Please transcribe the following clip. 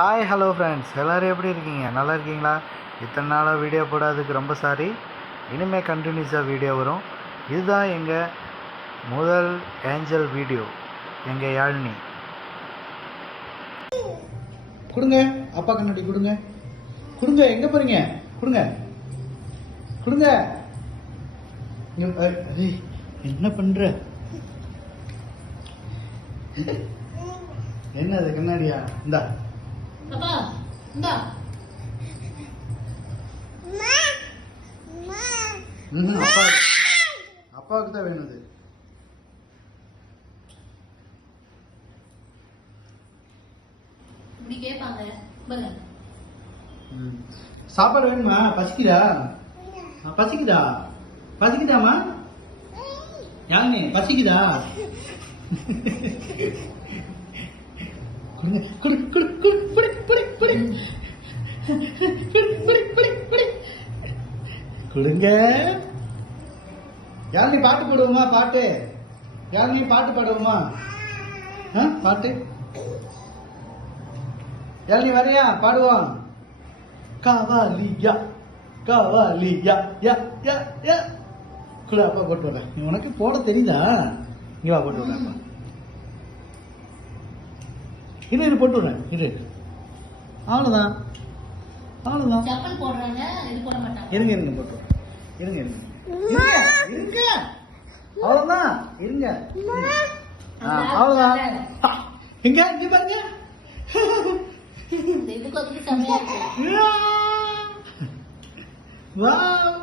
Hi hello friends, எல்லோரும் எப்படி இருக்கீங்க? நல்லா இருக்கீங்களா? இத்தனை நாளாக வீடியோ போடாததுக்கு ரொம்ப சாரி. இனிமேல் கண்டினியூஸாக வீடியோ வரும். இதுதான் எங்கள் முதல் ஏஞ்சல் வீடியோ. எங்கள் யாழினி கொடுங்க, அப்பா கண்ணாடி கொடுங்க. கொடுங்க, எங்கே போகிறீங்க? கொடுங்க கொடுங்க. என்ன பண்ணுற? என்ன அது கண்ணாடியா? இந்தா அப்பா இந்தா. அப்பாவுக்கு தான் வேணும் இது. இப்படி கேட்பாங்க. சாப்பாடு வேணுமா? பசிக்குதா? பசிக்குதா? பசிக்குதாமா? யாருனே பசிக்குதா? கொடுங்க. யாருனே பாட்டு பாடுவோமா? பாட்டு யாருனே பாட்டு பாடுவோமா? பாட்டு யாருனே வரையா? பாடுவோம். காவாலியா காவாலியா யா யா யா. கூட அப்பா போட்டு வரேன். உனக்கு போட தெரியுதா? இங்க வா, போட்டு வரேன். இரு போட்டு விடுறேன். இரு, அவ்வளோதான் அவ்வளோதான். செப்பல் போடுறாங்க, இது போட மாட்டாங்க. இருங்க இருங்க போட்டு விடுறேன். இருங்க இருங்க இருங்க, அவ்வளோதான். இருங்க, அவ்வளோதான். இங்க இங்க பாருங்க. இதுக்கு வந்து செம்மையா இருக்கு. வாவ்.